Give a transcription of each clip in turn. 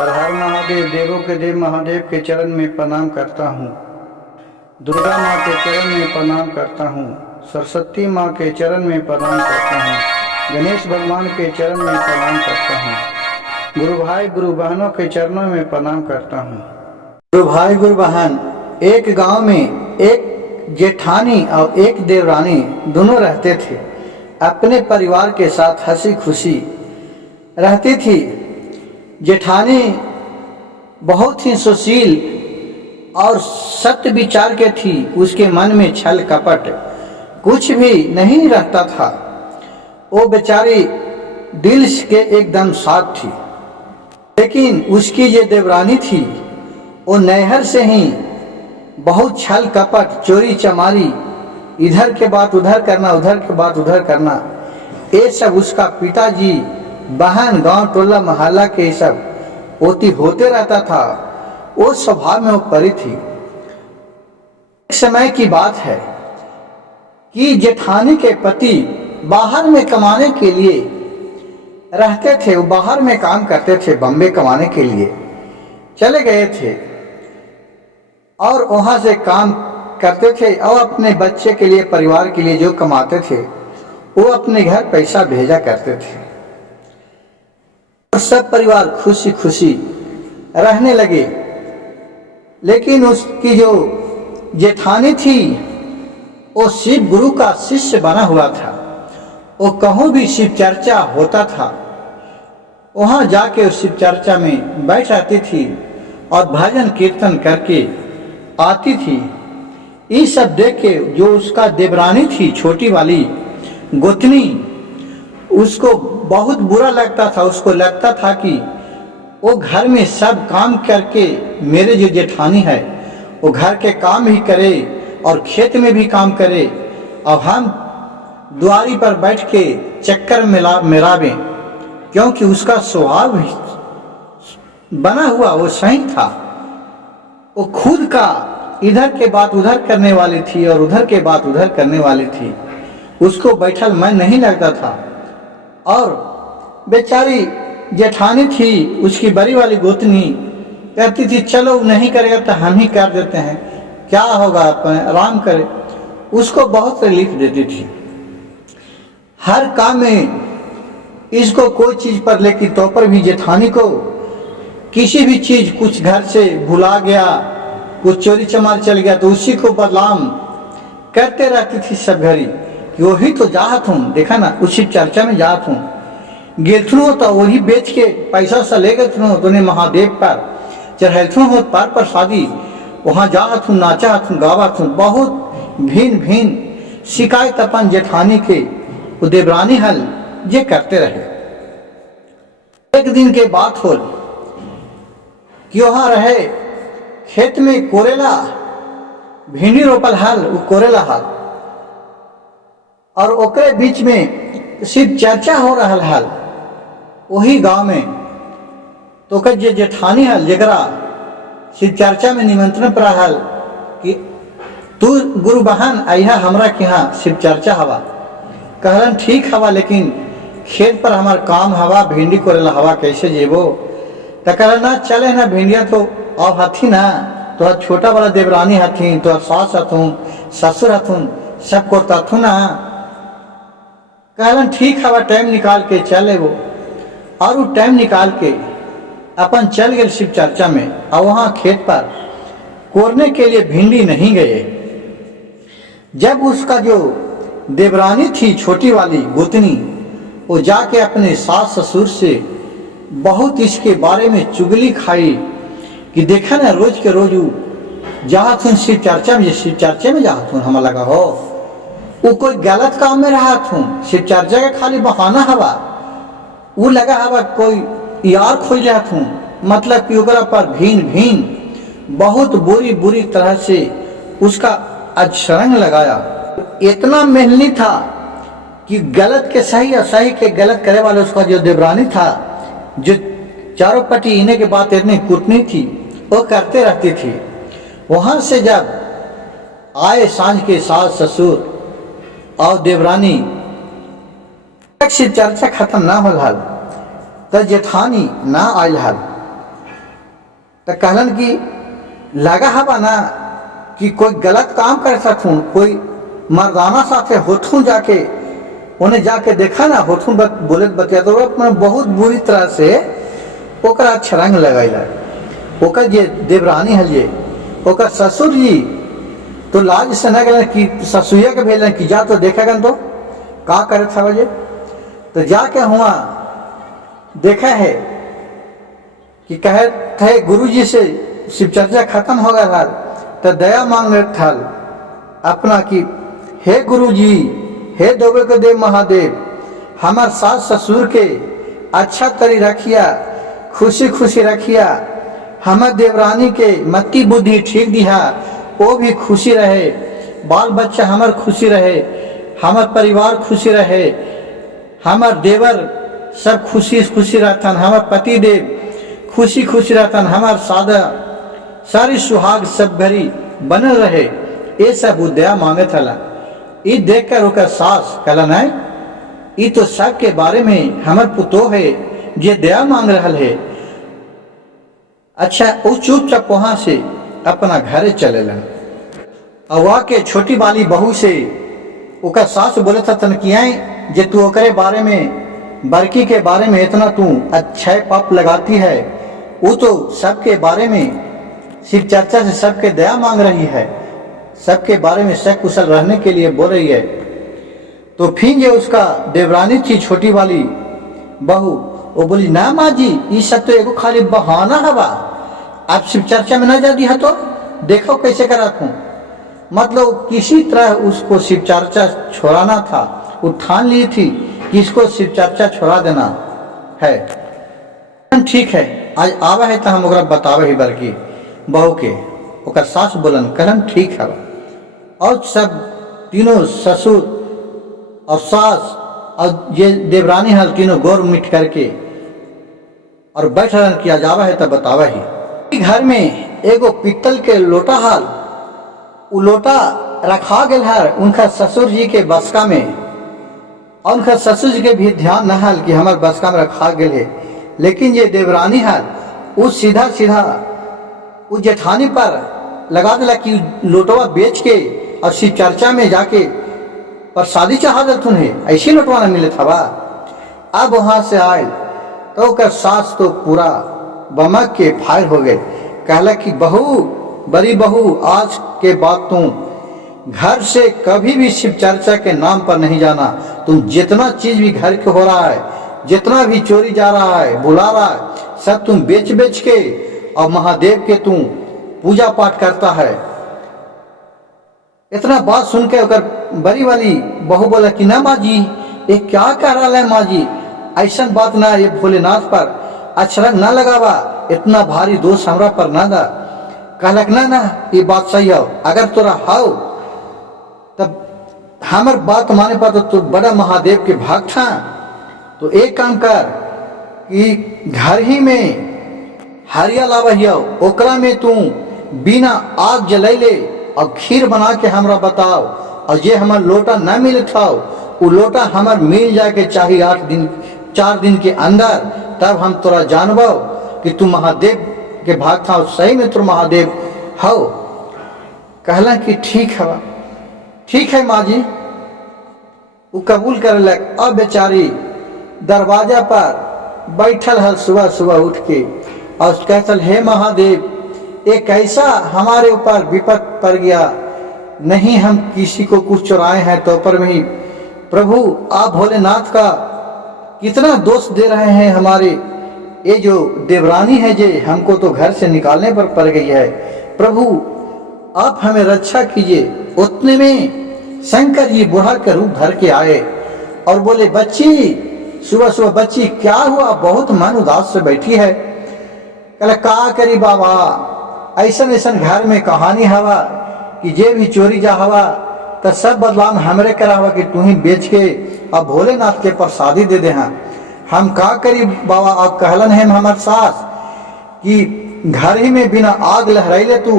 हर हर महादेव, देवों के देव महादेव के चरण में प्रणाम करता हूँ। दुर्गा माँ के चरण में प्रणाम करता हूँ। सरस्वती माँ के चरण में प्रणाम करता हूँ। गणेश भगवान के चरण में प्रणाम करता हूँ। गुरु भाई गुरु बहनों के चरणों में प्रणाम करता हूँ। गुरु भाई गुरु बहन, एक गांव में एक जेठानी और एक देवरानी दोनों रहते थे। अपने परिवार के साथ हंसी खुशी रहती थी। जेठानी बहुत ही सुशील और सत्य विचार के थी। उसके मन में छल कपट कुछ भी नहीं रहता था। वो बेचारी दिल के एकदम साफ थी। लेकिन उसकी जो देवरानी थी वो नैहर से ही बहुत छल कपट, चोरी चमारी, इधर के बात उधर करना, उधर के बात उधर करना, ये सब उसका पिताजी, बहन, गांव टोला मोहल्ला के सब होते रहता था। वो स्वभाव में वो परी थी। एक समय की बात है कि जेठानी के पति बाहर में कमाने के लिए रहते थे। वो बाहर में काम करते थे, बम्बे कमाने के लिए चले गए थे और वहां से काम करते थे और अपने बच्चे के लिए, परिवार के लिए जो कमाते थे वो अपने घर पैसा भेजा करते थे। और सब परिवार खुशी खुशी रहने लगे। लेकिन उसकी जो जेठानी थी वो शिव गुरु का शिष्य बना हुआ था। वो कहूँ भी शिव चर्चा होता था, वहां जाके उस शिव चर्चा में बैठ आती थी और भजन कीर्तन करके आती थी। ये सब देख के जो उसका देवरानी थी, छोटी वाली गोतनी, उसको बहुत बुरा लगता था। उसको लगता था कि वो घर में सब काम करके, मेरे जो जेठानी है वो घर के काम ही करे और खेत में भी काम करे और हम द्वारी पर बैठ के चक्कर मेरावें, क्योंकि उसका स्वभाव बना हुआ वो सही था। वो खुद का इधर के बात उधर करने वाली थी और उधर के बात उधर करने वाली थी। उसको बैठल मन नहीं लगता था। और बेचारी जेठानी थी, उसकी बड़ी वाली गोतनी कहती थी चलो नहीं करेगा तो हम ही कर देते हैं, क्या होगा, आराम करे। उसको बहुत रिलीफ देती थी हर काम में। इसको कोई चीज पर, लेकिन तो पर भी जेठानी को किसी भी चीज, कुछ घर से भुला गया, कुछ चोरी चमार चल गया तो उसी को बदनाम करते रहती थी सब घड़ी कि वही तो जात हूँ, देखा ना उसी चर्चा में जात हूँ, गेलथुनो तो वही बेच के पैसा सा ले गए तूने महादेव पर चढ़ेलथुन हो पर प्रसादी, वहां जात हूँ, नाचा हूँ, गावत हूँ। बहुत भिन्न भिन्न शिकायत अपन जेठानी के वो देवरानी हल ये करते रहे। एक दिन के बात हो कि वहां रहे खेत में कोरेला, भिंडी रोपल हल, वो कोरेला हल, और ओकरे बीच में शिव चर्चा हो रहा हल वही गांव में। तो जे जेठानी हल जगरा शिव चर्चा में निमंत्रण पर हल कि तू गुरु बहन अहा हमरा के यहाँ शिव चर्चा हवा। कहलन ठीक हवा, लेकिन खेत पर हमार काम हवा, भिंडी कोरेला हवा, कैसे जेबो? तो कहलन ना चले ना, भिंडिया तो अब हथी ना, तो छोटा वाला देवरानी हथी, तो सास हथून, ससुर हथून, सब करता थू ना। कहलन ठीक हवा, टाइम निकाल के चले वो। और वो टाइम निकाल के अपन चल गए शिव चर्चा में। और वहां खेत पर कोरने के लिए भिंडी नहीं गए। जब उसका जो देवरानी थी, छोटी वाली गोतनी, वो जाके अपने सास ससुर से बहुत इसके बारे में चुगली खाई कि देखा ना रोज के रोज जात हूँ शिव चर्चा में, शिव चर्चे में जात हूँ, हमें लगा हो वो कोई गलत काम में रहा हूँ। शिव चर्चा का खाली बहाना हवा, वो लगा हवा कोई यार खोज रहा हूँ, मतलब कि ओकरा पर भीन बहुत बुरी बुरी तरह से उसका अचरंग लगाया। इतना मेहनती था कि गलत के सही और सही के गलत करे वाले उसका जो देवरानी था, जो चारों पट्टी इन्हें के बात इतनी कुटनी थी, वो करते रहती थी। वहां से जब आए सांझ के सास ससुर और देवरानी, चर्चा खत्म ना हो तो जेठानी ना आयल हल। तो कहलन कि लगा हवा ना कि कोई गलत काम कर सकूँ, कोई मर्दाना साथे होठूँ जाके उन्हें जाके देखा ना, होठूँ बोले बतिया तो अपना बहुत बुरी तरह से ओकरा छरंग लगैला। ओकर जे देवरानी है जे ओकर ससुर जी तो लाज से न गए कि ससुरिया के भेजन कि जा तो देखेगा तो का करे था वजह। तो जाके हुआ देखा है कि कहे थे गुरुजी से शिव चर्चा खत्म हो गया था, तो दया मांग रहे था अपना कि हे गुरुजी, हे देवे के देव महादेव, हमार सास ससुर के अच्छा तरी रखिया, खुशी खुशी रखिया, हमार देवरानी के मति बुद्धि ठीक दिया, वो भी खुशी रहे, बाल बच्चा हमार खुशी रहे, हमार परिवार खुशी रहे, हमार देवर सब खुशी खुशी रहतन, हमार पति देव खुशी खुशी रहतन, हमार सादा सारी सुहाग सब भरी बनल रहे। ये सब दया मांगे थला। ये देख कर ओकर सास कहला नहीं, ये तो सब के बारे में हमार पुतो है जे दया मांग रहा है। अच्छा, वो चुपचाप वहां से अपना घरे चले लन। वहाँ के छोटी वाली बहू से ओकर सास बोले था तन कि जे तू ओकरे बारे में, बड़की के बारे में इतना तू अच्छा पाप लगाती है, वो तो सबके बारे में शिव चर्चा से सबके दया मांग रही है, सबके बारे में सकुशल रहने के लिए बोल रही है। तो फिर ये उसका देवरानी थी छोटी वाली बहू, वो बोली ना माँ जी, ये सब तो एगो खाली बहाना हवा, आप शिव चर्चा में न जा दी है तो देखो कैसे करा तू। मतलब किसी तरह उसको शिव चर्चा छोड़ाना था, वो ठान ली थी कि इसको शिव चर्चा छोड़ा देना है। ठीक है, आज आवा है तो हम ओकरा बतावे ही बड़की बहू के। ओकर सास बोलन कहलन ठीक है। और सब तीनों ससुर और सास और ये देवरानी हल तीनों गौर मिट करके और बैठ रहन किया जावा है तो बतावा ही। घर में एगो पित्तल के लोटा हाल, उ लोटा रखा गया है उनका ससुर जी के बसका में, और उनका ससुर जी के भी ध्यान न हल कि हमारे बसका में रखा गया है। लेकिन ये देवरानी हल वो सीधा सीधा उस जेठानी पर लगा दिला कि लोटवा बेच के और शिव चर्चा में जाके प्रसादी चाह दलथुन है, ऐसी लोटवा न मिले था बा। अब वहां से आए तो कर सास तो पूरा बमक के फायर हो गए। कहला कि बहू, बड़ी बहू, आज के बाद तुम घर से कभी भी शिव चर्चा के नाम पर नहीं जाना। तुम जितना चीज भी घर के हो रहा है, जितना भी चोरी जा रहा है, बुला रहा है, सब तुम बेच बेच के और महादेव के तुम पूजा पाठ करता है। इतना बात सुन के अगर बड़ी वाली बहू बोला कि ना माँ जी, ये क्या कह रहा है माँ जी, ऐसा बात ना, ये भोलेनाथ पर अचरंग ना लगावा, इतना भारी दोष हमरा पर ना दा। कहलक ना ना, ये बात सही हो, अगर तोरा हो तब हमार बात माने पर तो तू बड़ा महादेव के भक्त था। तो एक काम कर कि घर ही में हरिया लावा, ओकरा में तू बिना आग जलाई ले और खीर बना के हमरा बताओ, और ये हमार लोटा ना मिले था, वो लोटा हमार मिल जाए के चाहिए 4 दिन के अंदर, तब हम तोरा जानबो कि तू महादेव के भाग था, सही में तू महादेव हो। कहला कि ठीक है, ठीक है माँ जी, वो कबूल कर लग। अब बेचारी दरवाजा पर बैठल हल सुबह सुबह उठ के और कहतल हे महादेव, एक ऐसा हमारे ऊपर विपत पड़ गया, नहीं हम किसी को कुछ चुराए हैं तो पर में ही प्रभु आप भोलेनाथ का कितना दोष दे रहे हैं। हमारे ये जो देवरानी है जे हमको तो घर से निकालने पर पड़ गई है, प्रभु आप हमें रक्षा कीजिए। उतने में शंकर जी बुढ़ा का रूप धर के आए और बोले बच्ची, सुबह सुबह बच्ची क्या हुआ, बहुत मन उदास से बैठी है। कहला का करी बाबा, ऐसा ऐसा घर में कहानी हवा कि जे भी चोरी जा हवा तो सब बदलाव हमरे करा हवा कि तू ही बेच के अब भोलेनाथ के प्रसादी दे दे। हम का करी बाबा, आप कहलन है हमार सास कि घर ही में बिना आग लहराइले तू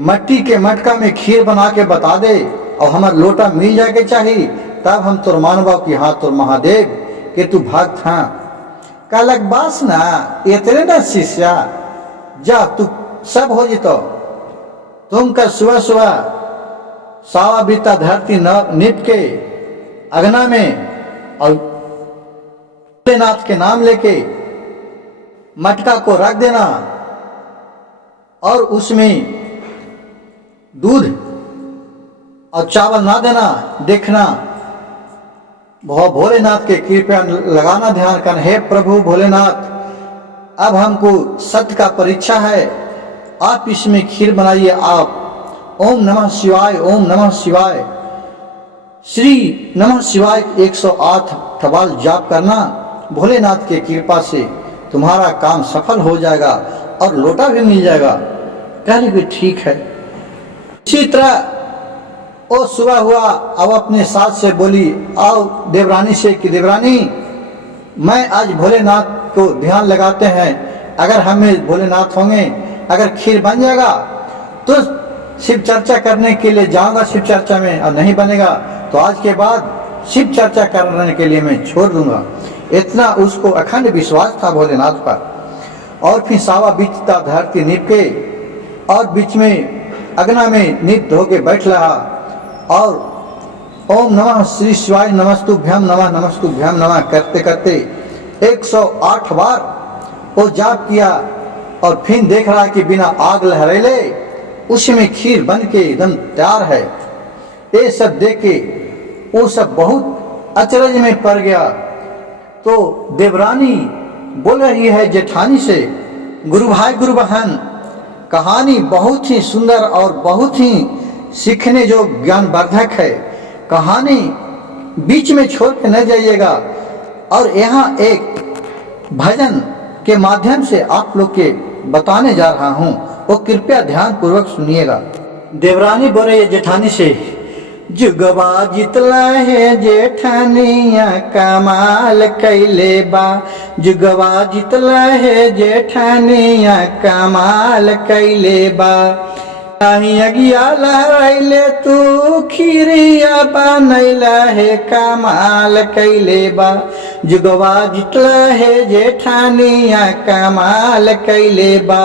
मट्टी के मटका में खीर बना के बता दे और हमार लोटा मिल जाए के चाहिए, तब हम तोर मानबा कि हाँ तोर महादेव के तू भक्त हाँ। कहलक बस ना इतने ना शिष्या, जा तू सब हो जितो। तुम का सुबह सुबह सावा बीता धरती निप के अगना में और भोलेनाथ के नाम लेके मटका को रख देना और उसमें दूध और चावल ना देना। देखना भोलेनाथ के कृपया लगाना, ध्यान करना, हे प्रभु भोलेनाथ अब हमको सत्य का परीक्षा है, आप इसमें खीर बनाइए। आप ओम नमः शिवाय, ओम नमः शिवाय, श्री नमः शिवाय 108 ठबाल जाप करना। भोलेनाथ के कृपा से तुम्हारा काम सफल हो जाएगा और लोटा भी मिल जाएगा। कहने भी ठीक है। इसी तरह वो सुबह हुआ, अब अपने साथ से बोली आओ देवरानी से कि देवरानी मैं आज भोलेनाथ को ध्यान लगाते हैं, अगर हमें भोलेनाथ होंगे, अगर खीर बन जाएगा तो शिव चर्चा करने के लिए जाऊंगा शिव चर्चा में, और नहीं बनेगा तो आज के बाद शिव चर्चा करने के लिए मैं छोड़ दूंगा। इतना उसको अखंड विश्वास था भोलेनाथ पर। और फिर सावा बीतता धरती नीप के और बीच में अगना में नीप धो के बैठ रहा और ओम नमः श्री शिवाय नमस्तुभ्यम नमः नमस्तुभ्यम नमः करते करते 108 बार वो जाप किया। और फिर देख रहा है कि बिना आग लहरेले उसमें खीर बन के एकदम तैयार है। ये सब देख के वो सब बहुत अचरज में पड़ गया। तो देवरानी बोल रही है जेठानी से, गुरु भाई गुरु बहन कहानी बहुत ही सुंदर और बहुत ही सीखने जो ज्ञानवर्धक है। कहानी बीच में छोड़ के न जाइएगा। और यहाँ एक भजन के माध्यम से आप लोग के बताने जा रहा हूँ, वो कृपया ध्यान पूर्वक सुनिएगा। देवरानी बोले ये जेठानी से, जुगवा जितला है जेठानिया कमाल कैले बा, जुगवा जितला है जेठानिया कमाल कैले बा, नहीं अगिया लहराइले तू खीरिया बनैला है कमाल कैले बा, जुगवा जितला है जेठानिया कमाल कैले बा,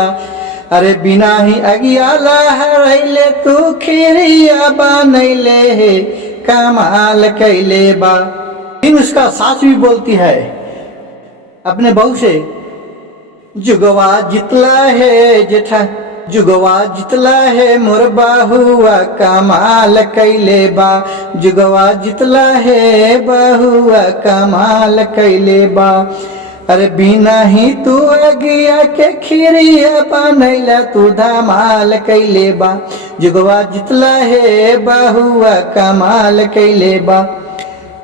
अरे बिना ही अगिया लहराइले तू खीरिया बनैले है कमाल कैले बा। फिर उसका सास भी बोलती है अपने बहू से, जुगवा जितला है जेठा, जुगवा जितला है मोर बहुआ कमाल कैले बा, जुगवा जितला है बहुआ कमाल कैले बा, अरे बिना ही तू अगिया के खीरिया बनैला तू धमाल कैले बा, जुगवा जितला है बहुआ कमाल कैले बा।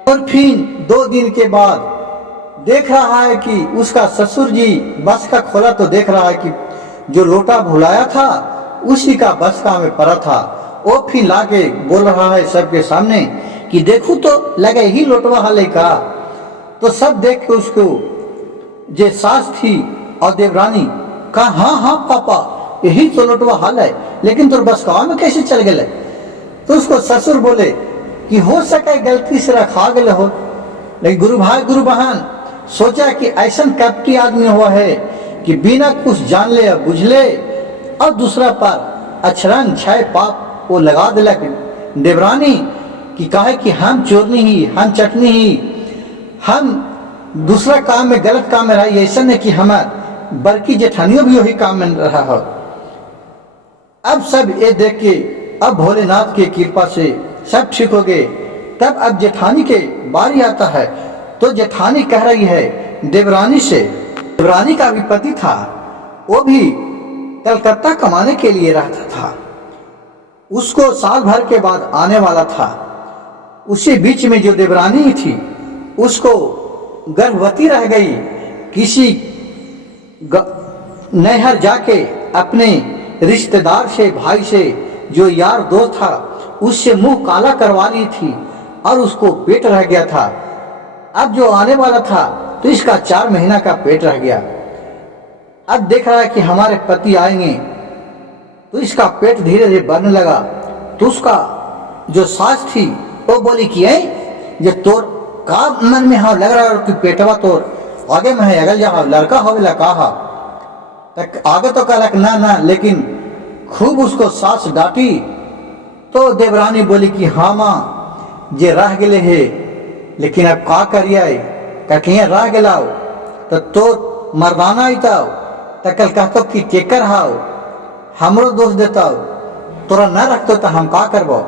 और फिर 2 दिन के बाद देख रहा है कि उसका ससुर जी बस का खोला तो देख रहा है कि जो लोटा भुलाया था उसी का बसका में पड़ा था। वो फिर लाके बोल रहा है सबके सामने कि देखो तो लगे ही लोटवा हाले का। तो सब देख के उसको जे सास थी और देवरानी कहा हाँ हाँ पापा यही तो लोटवा हाल है, लेकिन तो बसकावा में कैसे चल गए। तो उसको ससुर बोले कि हो सके गलती से रखा गए हो, लेकिन गुरु भाई गुरु बहन सोचा कि ऐसा कपटी आदमी हुआ है कि बिना कुछ जान ले या बुझ ले और दूसरा पर अछरंग छाय पाप वो लगा दिला देवरानी कि कहे कि हम चोरनी ही, हम चटनी ही, हम दूसरा काम में गलत काम में रही, ऐसा नहीं कि हमार बड़की जेठानियों भी वही काम में रहा हो। अब सब ये देख के अब भोलेनाथ की कृपा से सब ठीक हो गए। तब अब जेठानी के बारी आता है तो जेठानी कह रही है देवरानी से, देवरानी का भी पति था, वो भी कलकत्ता कमाने के लिए रहता था, उसको साल भर के बाद आने वाला था। उसी बीच में जो देवरानी थी उसको गर्भवती रह गई, किसी नैहर जाके अपने रिश्तेदार से, भाई से, जो यार दोस्त था उससे मुंह काला करवा ली थी और उसको पेट रह गया था। अब जो आने वाला था तो इसका 4 महीना का पेट रह गया। अब देख रहा है कि हमारे पति आएंगे तो इसका पेट धीरे धीरे बढ़ने लगा। तो उसका जो सास थी वो बोली कि जो तोर का मन में हाँ लग रहा है कि पेटवा तोर आगे में है, अगल जा लड़का होवेला कहा। तक आगे तो कहलक ना ना, लेकिन खूब उसको सास डांटी। तो देवरानी बोली कि हाँ माँ, जे रह गए है, लेकिन अब का करिए, कहिए रह गलाओ तो मर्दाना अताओ, तकल कहतो कि टेकर हाओ, हमरो दोष देता, तोरा न रखतो तो हम का करबो।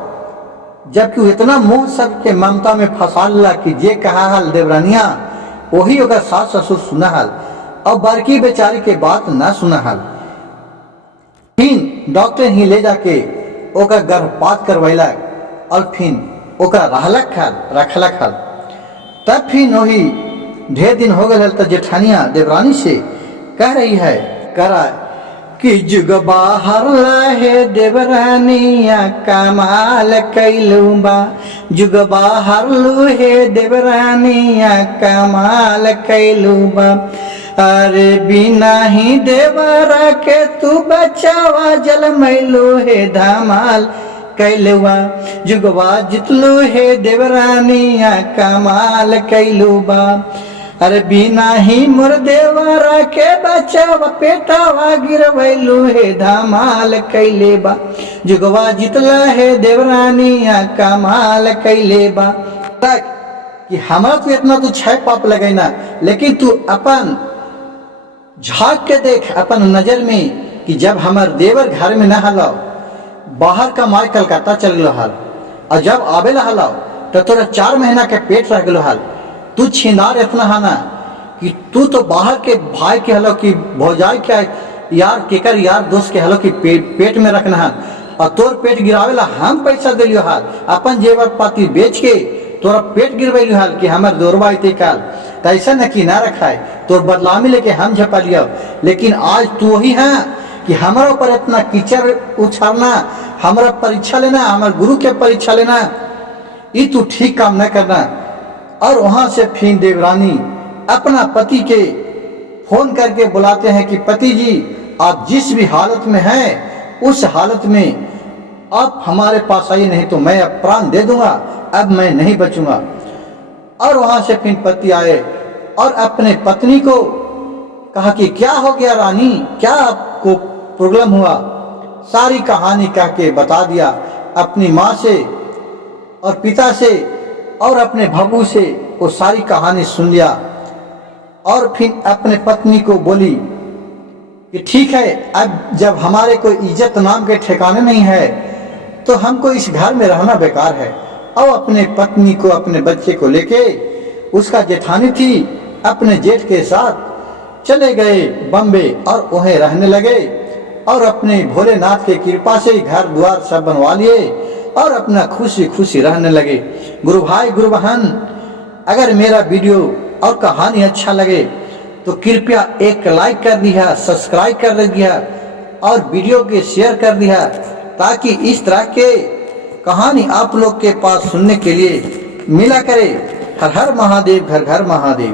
जबकि वो इतना मुंह सबके ममता में फंसा ला कि जे कहा हल देवरानिया वही ओकर सास ससुर सुना हल, और बड़की बेचारी के बात न सुना हल। फिर डॉक्टर ही ले जाके ओकर गर्भपात करवैलक और फिर ओकरा रखलक हल। तब फिर वही ढेर दिन हो गए तो जेठानिया देवरानी से कह रही है करा कि जुग बाहर लहे देवरानिया कमाल कैलू बा, जुग बाहर लुहे देवरानिया कमाल कैलू बा। अरे बिना ही देवरा के तू बचावा जल मैलू है धमाल कैलुआ, जुगवा जितलू है देवरानिया कमाल कैलू बा। अरे बिना ही मोर देवरा के बचावा पेटावा गिरवैलू है धमाल कैले बा, जुगवा जितला है देवरानिया कमाल कैले बा। तक कि हमारा तो इतना तो छह पाप लगैना, लेकिन तू अपन झाँक के देख अपन नजर में कि जब हमार देवर घर में न हलाओ, बाहर का माय कलकत्ता चल गलो हल, और जब आवे ला हलाओ तो तोरा 4 महीना के पेट रह गलो हल। तू छिनार इतना हाना कि तू तो बाहर के भाई के हलो कि भौजाई के यार केकर यार दोस्त के हलो कि पेट में रखना हल, और तोर पेट गिरावे ला हम पैसा दिलियो हल, अपन जेवर पाती बेच के तोरा पेट गिरवैलू हल कि हमार दौरबा अते काल, तो ऐसा न कि ना रखाए तोर बदलामी लेके हम झपा लियो। लेकिन आज तू वही है कि हमारे ऊपर इतना कीचड़ उछालना, हमारा परीक्षा लेना, हमारे गुरु के परीक्षा लेना, ये तू ठीक काम न करना। और वहां से फिर देवरानी अपना पति के फोन करके बुलाते हैं कि पति जी आप जिस भी हालत में हैं उस हालत में आप हमारे पास आइए, नहीं तो मैं अब प्राण दे दूंगा, अब मैं नहीं बचूंगा। और वहां से फिर पति आए और अपने पत्नी को कहा कि क्या हो गया रानी, क्या आपको प्रॉब्लम हुआ। सारी कहानी कह के बता दिया, अपनी माँ से और पिता से और अपने भबू से वो सारी कहानी सुन लिया। और फिर अपने पत्नी को बोली कि ठीक है, अब जब हमारे कोई इज्जत नाम के ठिकाने नहीं है तो हमको इस घर में रहना बेकार है। और अपने पत्नी को अपने बच्चे को लेके, उसका जेठानी थी, अपने जेठ के साथ चले गए बम्बे और वहीं रहने लगे, और अपने भोलेनाथ के कृपा से घर द्वार सब बनवा लिए और अपना खुशी खुशी रहने लगे। गुरु भाई गुरु बहन, अगर मेरा वीडियो और कहानी अच्छा लगे तो कृपया एक लाइक कर दिया, सब्सक्राइब कर दिया और वीडियो के शेयर कर दिया, ताकि इस तरह के कहानी आप लोग के पास सुनने के लिए मिला करे। हर हर महादेव, घर घर महादेव।